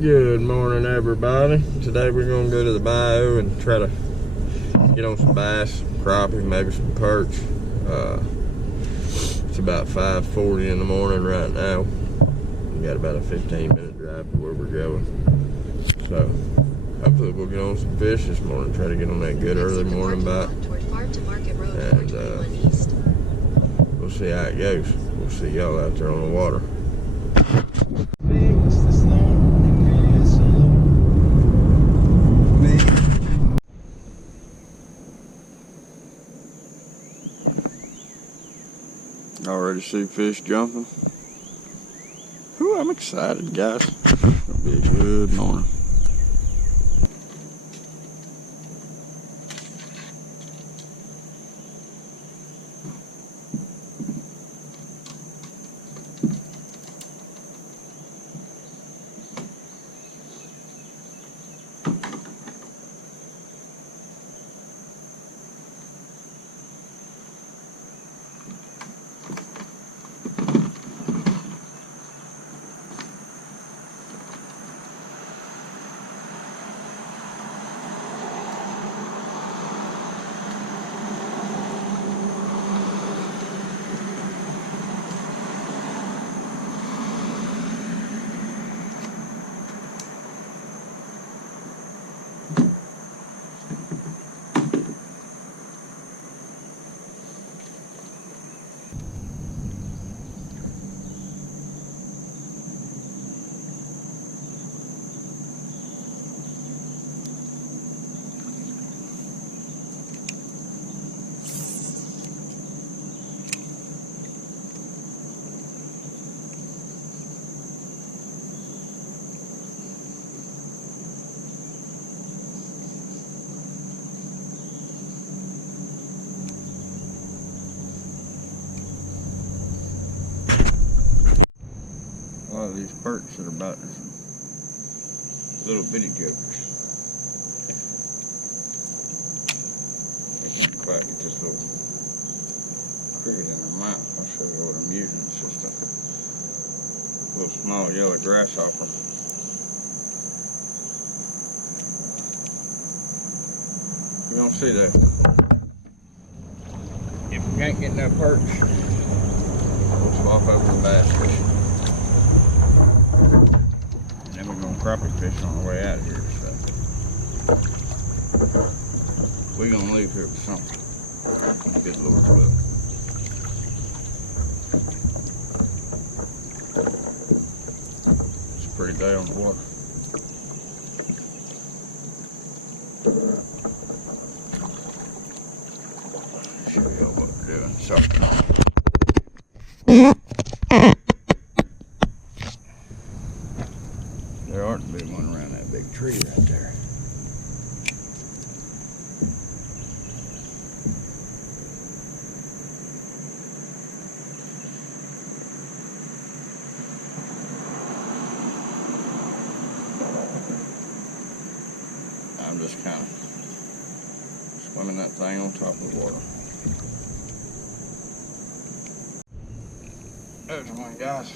Good morning, everybody. Today we're gonna go to the bayou and try to get on some bass, some crappie, maybe some perch. It's about 5:40 in the morning right now. We got about a 15-minute drive to where we're going. So hopefully we'll get on some fish this morning. Try to get on that good early morning bite, and we'll see how it goes. We'll see y'all out there on the water. Already see fish jumping. Ooh, I'm excited, guys. It'll be a good morning. A lot of these perch that are about some little bitty jokers. They can't quite get this little cricket in their mouth. I'll show you what I'm using. It's just a little small yellow grasshopper. You don't see that. If we can't get no perch, we'll swap over to bass fishing. And then we're gonna crappie fish on the way out of here, so we're gonna leave here with something. Good Lord's will. It's a pretty day on the water. Show y'all what we're doing. So there ought to be one around that big tree right there. I'm just kind of swimming that thing on top of the water. There's one, guys.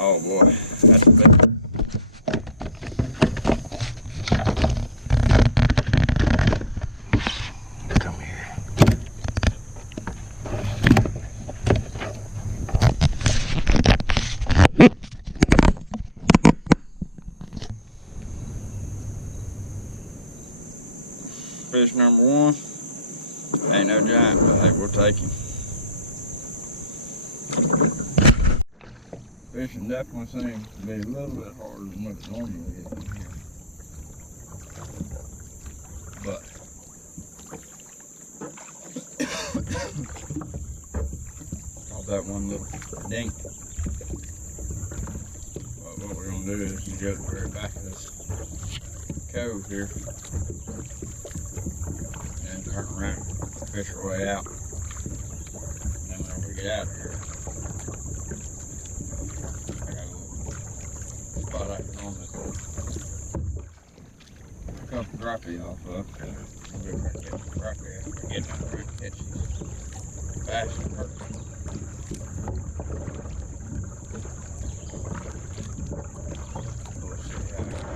Oh boy, that's a big one. Come here. Fish number one. Ain't no giant, but hey, we'll take him. Fishing definitely seems to be a little bit harder than what it normally is in here. But caught that one little dink. But what we're gonna do is go to the very back of this cove here and turn around, fish our way out. And then when we get out of here, I can almost cut the crappie off of. I'm going to get the crappie. I'm going to get my catch these bass and perch. We'll see how it goes.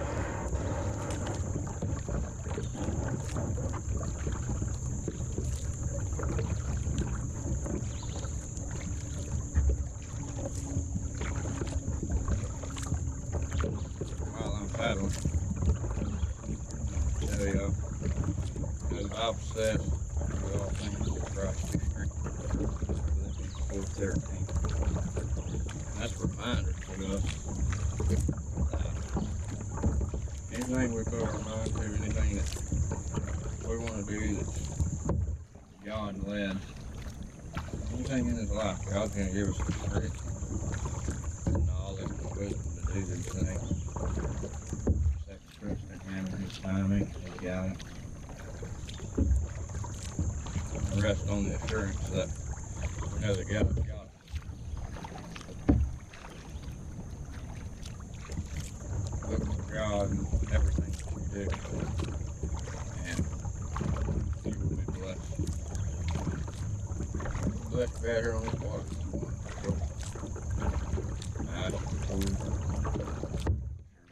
While I'm paddling, there you go. As the Bible says, we all things through Christ who strengthens us. Philippians 4:13. And that's a reminder to us that anything we put our mind to, anything that we want to do that's God led, anything in His life, God's going to give us the strength, the knowledge, the wisdom to do these things. Just have to trust in Him and His timing, His guidance. And rest on the assurance that we know that God's got it. Look for God in everything that you do, and you will be blessed. Blessed to be out here on this water. Nice and cool. It'll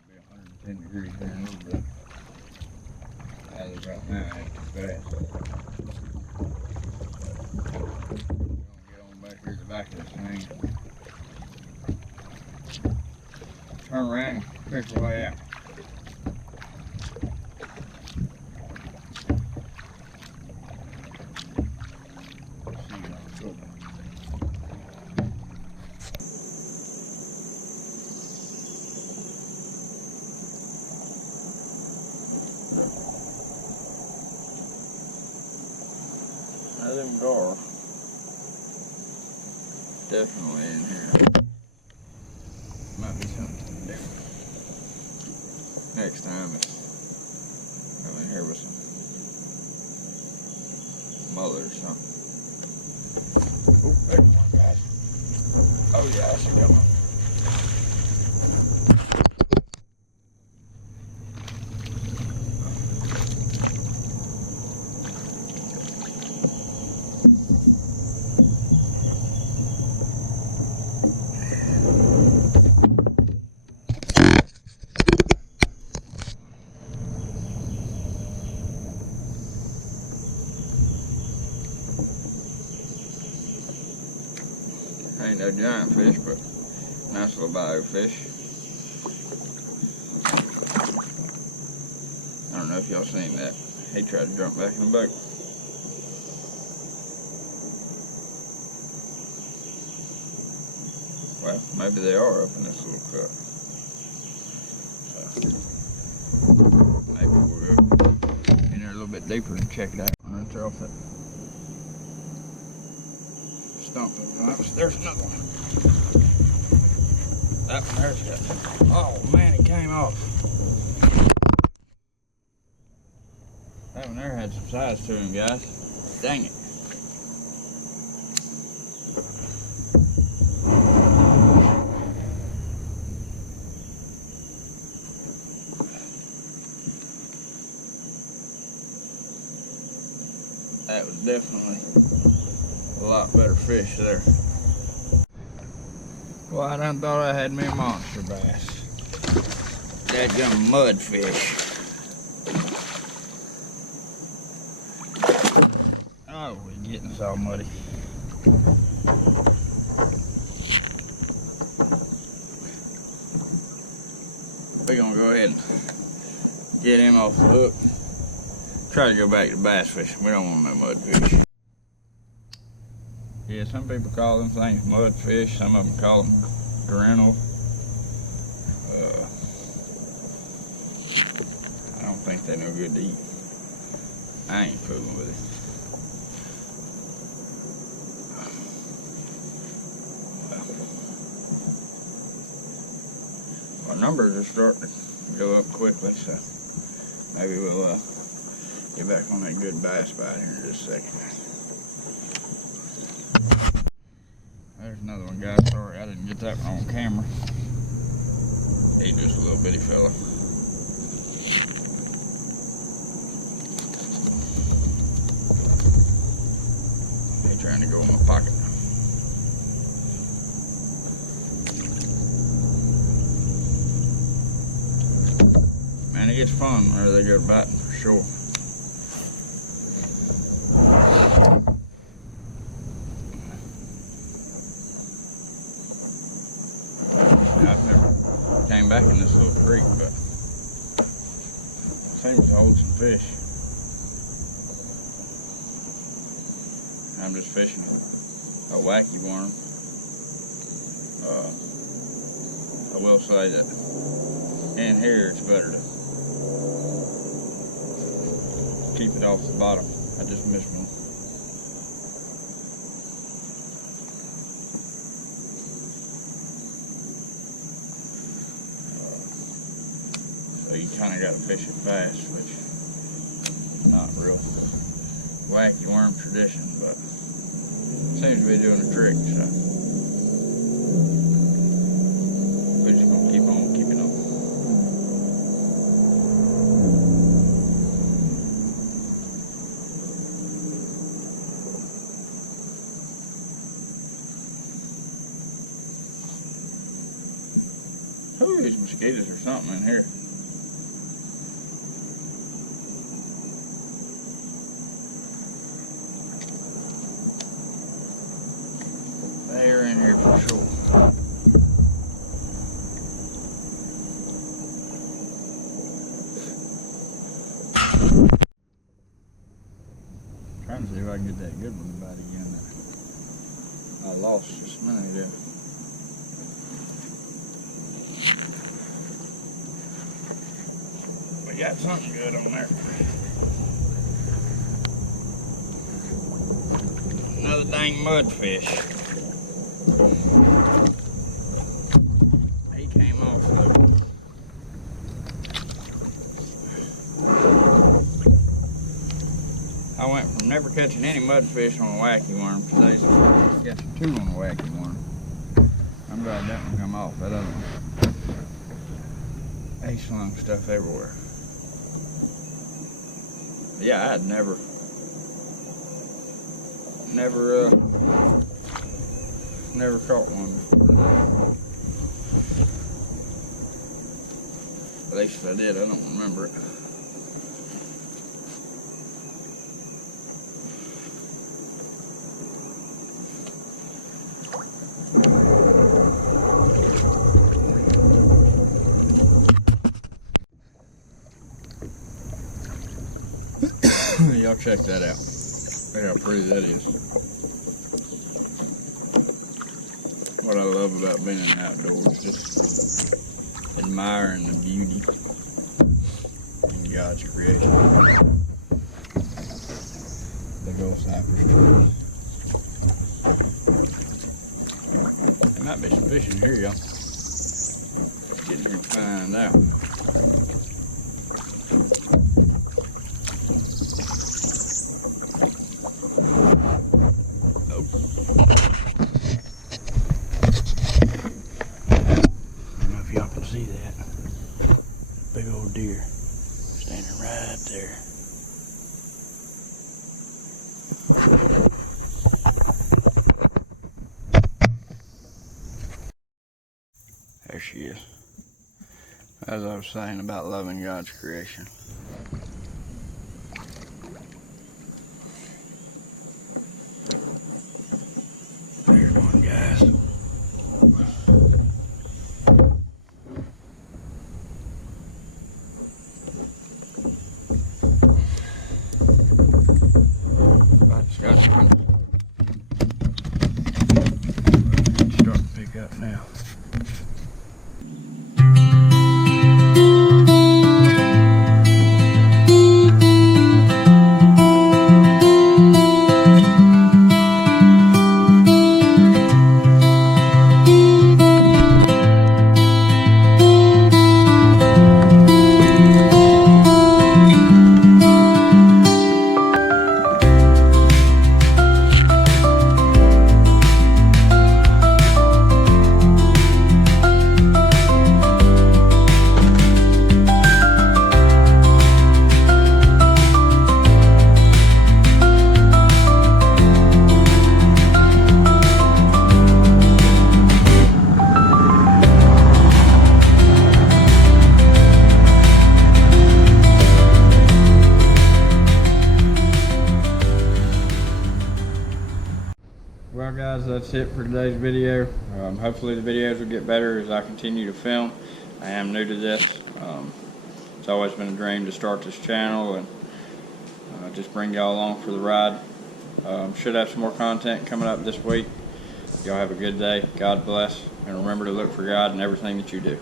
be 110 degrees here in a little bit. As of right now, it ain't too bad. Back here at the back of this thing. Turn around and fish the way out. Now them gar. Definitely in here. Might be something different. Next time it's come in here with some mullet or something. Oh, there's one, guys. Oh yeah, I see that one. Ain't no giant fish, but nice little bayou fish. I don't know if y'all seen that. He tried to jump back in the boat. Well, maybe they are up in this little cut. So, maybe we'll go in there a little bit deeper and check it out. I'm gonna throw off that stump sometimes. There's another one. That one there's got. Oh man, it came off. That one there had some size to him, guys. Dang it. That was definitely a lot better fish there. Well, I done thought I had me a monster bass. Dadgum mudfish. Oh, we're getting us all muddy. We're gonna go ahead and get him off the hook. Try to go back to bass fishing. We don't want no mudfish. Yeah, some people call them things mudfish. Some of them call them grinnell. I don't think they're no good to eat. I ain't fooling with it. Our numbers are starting to go up quickly, so maybe we'll get back on that good bass bite here in just a second. There's another one, guys. Sorry, I didn't get that one on camera. He's just a little bitty fella. He's trying to go in my pocket. it gets fun whenever they go biting for sure. I've never came back in this little creek, but seems to hold some fish. I'm just fishing a wacky worm. I will say that in here it's better to keep it off the bottom. I just missed one. So you kind of got to fish it fast, which is not real wacky worm tradition, but seems to be doing a trick. So we're just gonna keep on keeping on. Oh, these mosquitoes or something in here. They're in here for sure. Trying to see if I can get that good one bite again that I lost just a minute ago. We got something good on there. Another dang mudfish. He came off though. I went from never catching any mudfish on a wacky worm to today's the first catching two on a wacky worm. I'm glad that one come off. That other one, he slung stuff everywhere. But yeah, I had never caught one before today. At least if I did, I don't remember it. Y'all check that out. Look how pretty that is. What I love about being in the outdoors, just admiring the beauty in God's creation. Big old cypress trees. There might be some fish in here, y'all. Let's get in here and find out. See that big old deer standing right there. There she is. As I was saying about loving God's creation. There's one, guys. Starting to pick up now. guys, that's it for today's video. Hopefully the videos will get better as I continue to film. I am new to this. It's always been a dream to start this channel and just bring y'all along for the ride. Should have some more content coming up this week. Y'all have a good day. God bless. And remember to look for God in everything that you do.